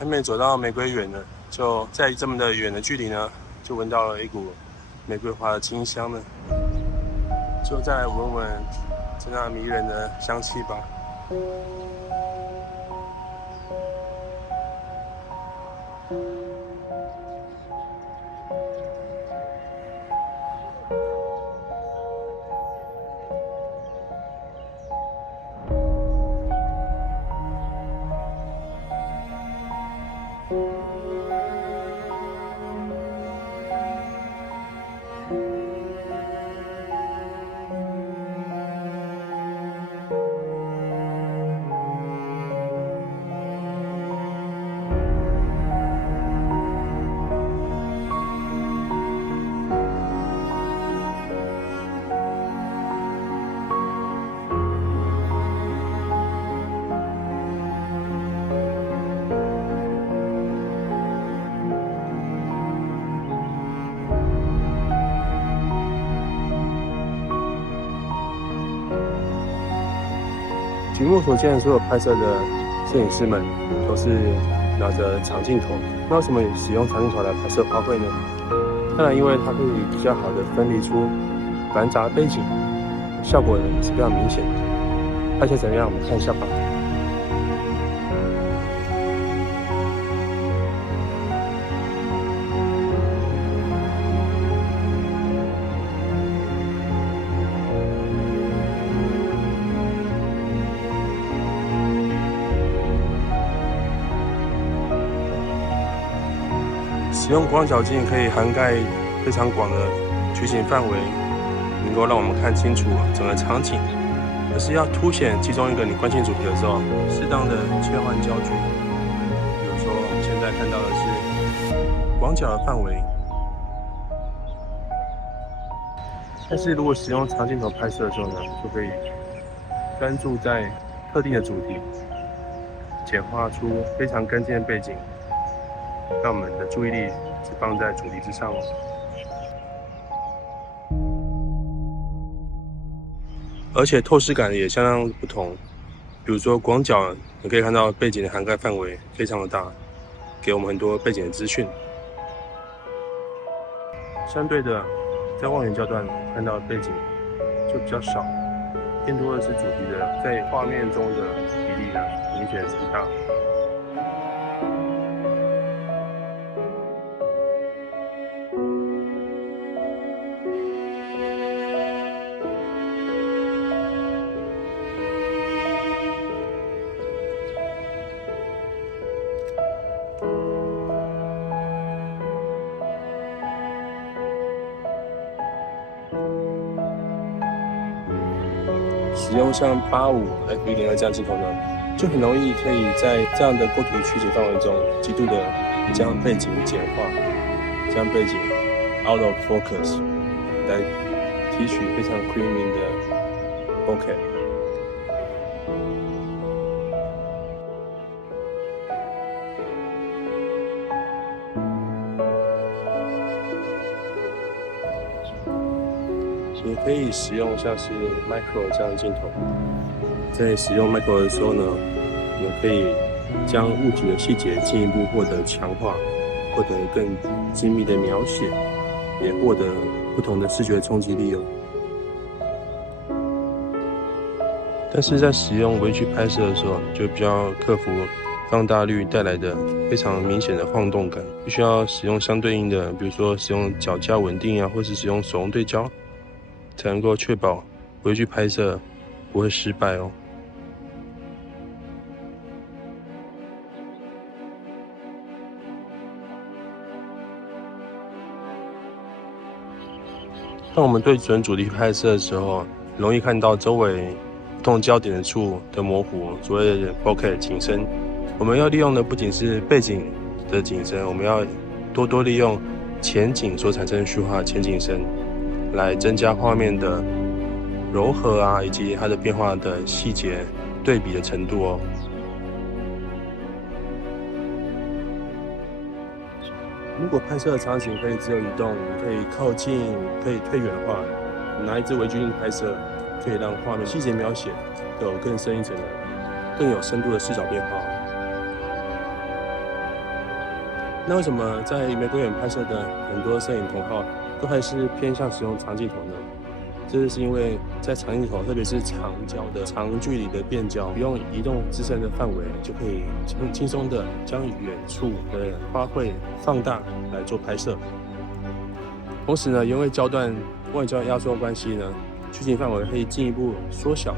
还没走到玫瑰园呢，就在这么的远的距离呢，就闻到了一股玫瑰花的清香呢。就再闻闻这那迷人的香气吧。屏幕所见，所有拍摄的摄影师们都是拿着长镜头。那为什么使用长镜头来拍摄花卉呢？当然，因为它可以比较好的分离出繁杂背景，效果也是非常明显的。拍摄怎么样？我们看一下吧。使用广角镜可以涵盖非常广的取景范围，能够让我们看清楚整个场景。可是要凸显其中一个你关心主题的时候，适当的切换焦距。比如说我们现在看到的是广角的范围，但是如果使用长镜头拍摄的时候呢，就可以专注在特定的主题，简化出非常干净的背景。让我们的注意力是放在主题之上哦。而且透视感也相当不同。比如说广角，你可以看到背景的涵盖范围非常的大，给我们很多背景的资讯。相对的，在望远焦段看到的背景就比较少，更多的是主题的在画面中的比例呢明显增大。使用像85、f1.2这样镜头呢，就很容易可以在这样的构图取景范围中，极度的将背景简化，将背景 out of focus， 来提取非常 creamy 的 bokeh。也可以使用像是 micro 这样的镜头，在使用 micro 的时候呢，我们可以将物体的细节进一步获得强化，获得更精密的描写，也获得不同的视觉冲击力哦。但是在使用微距拍摄的时候，就比较克服放大率带来的非常明显的晃动感，必须要使用相对应的，比如说使用脚架稳定啊，或是使用手动对焦，才能够确保微距拍摄不会失败哦。当我们对准主题拍摄的时候，容易看到周围不同焦点的处的模糊，所谓的 bokeh 景深。我们要利用的不仅是背景的景深，我们要多多利用前景所产生的虚化前景深，来增加画面的柔和啊，以及它的变化的细节对比的程度哦。如果拍摄的场景可以自由移动，可以靠近，可以退远的话，拿一支微距镜拍摄，可以让画面细节描写有更深一层的、更有深度的视角变化。那为什么在玫瑰园拍摄的很多摄影同好都还是偏向使用长镜头呢？这是因为在长镜头，特别是长焦的长距离的变焦，不用移动自身的范围，就可以很轻松的将远处的花卉放大来做拍摄。同时呢，因为焦段望远焦压缩关系呢，取景范围可以进一步缩小，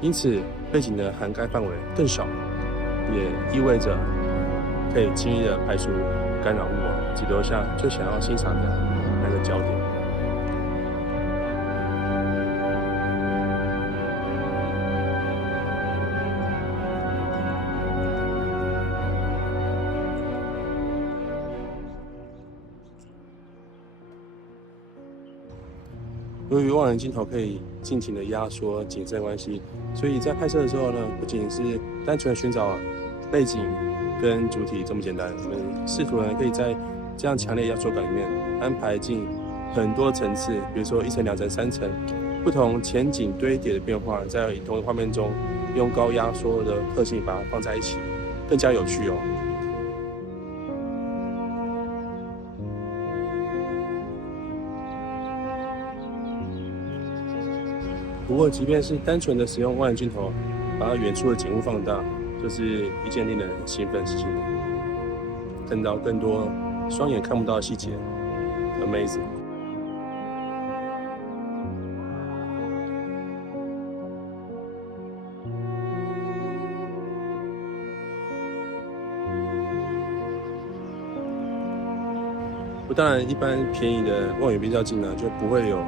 因此背景的涵盖范围更少，也意味着可以轻易的排除干扰物，只留下最想要欣赏的那个焦点。由于望远镜头可以尽情的压缩景深关系，所以在拍摄的时候呢，不仅是单纯寻找背景跟主体这么简单，我们试图呢可以在这样强烈压缩感里面安排进很多层次，比如说1层、2层、3层，不同前景堆叠的变化，在同一画面中用高压缩的特性把它放在一起，更加有趣哦。不过，即便是单纯的使用望远镜头，把远处的景物放大，就是一件令人兴奋的事情。看到更多双眼看不到的细节 ，amazing。当然，一般便宜的望远变焦镜呢，就不会有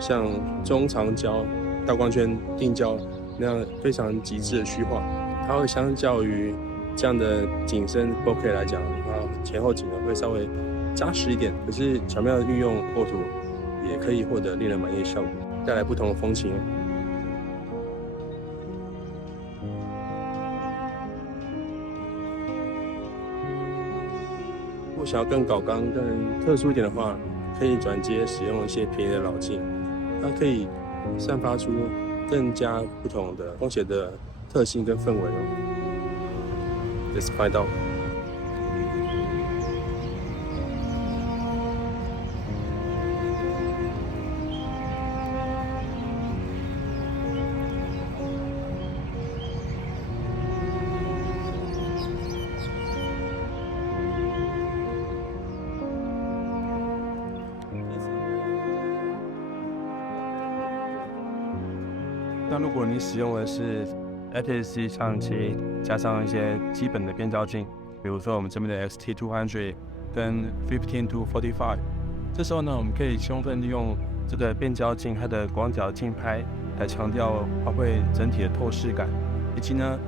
像中长焦、大光圈、定焦那样非常极致的虚化。它会相较于这样的景深 4K 来讲，前后景呢会稍微扎实一点。可是巧妙的运用构图，也可以获得令人满意的效果，带来不同的风情。如果想要更搞刚、更特殊一点的话，可以转接使用一些便宜的老镜，它可以散发出更加不同的风险的特性跟氛围哦。Let's find out。那如果你使用的是 APS-C 相机，加上一些基本的变焦镜，比如说我们这边的 XT200跟15-45，这时候呢，我们可以充分利用这个变焦镜它的广角镜拍来强调花卉整体的透视感，以及呢，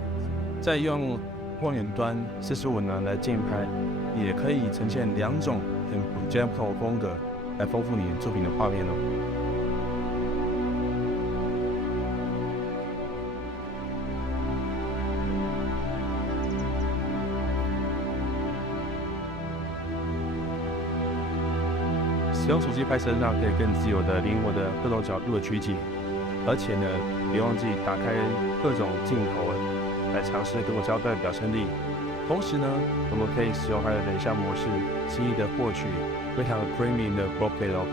再用望远端45呢来近拍，也可以呈现2种很截然不同的风格，来丰富你作品的画面哦。使用手机拍摄上可以更自由地灵活的各种角度的取景，而且呢，别忘记打开各种镜头来尝试各种焦段表现力。同时呢，我们可以使用它的人像模式，轻易的获取非常 premium 的 bokeh 哦。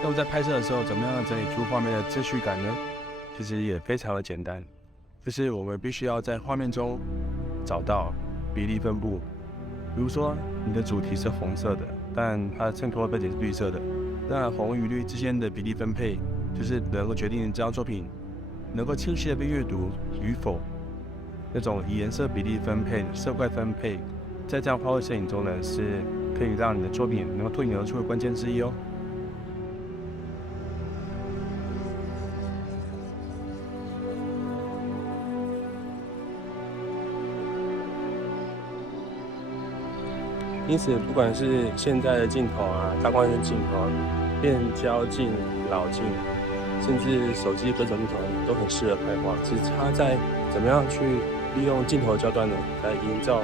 那么在拍摄的时候，怎么样整理出画面的秩序感呢？其实也非常的简单，就是我们必须要在画面中找到比例分布。比如说，你的主题是红色的，但它衬托的背景是绿色的，那红与绿之间的比例分配，就是能够决定这张作品能够清晰的被阅读与否。那种以颜色比例分配、色块分配，在这样花卉摄影中呢，是可以让你的作品能够脱颖而出的关键之一哦。因此，不管是现在的镜头啊，大光圈镜头、变焦镜、老镜，甚至手机各种镜头都很适合拍画，只差在怎么样去利用镜头焦段呢，来营造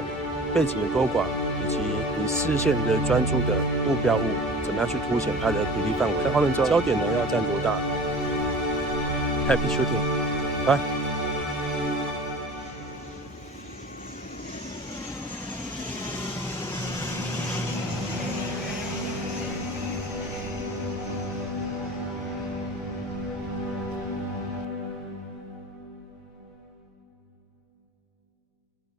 背景的多寡，以及你视线的专注的目标物，怎么样去凸显它的比例范围，在画面中焦点呢要占多大？Happy shooting，来。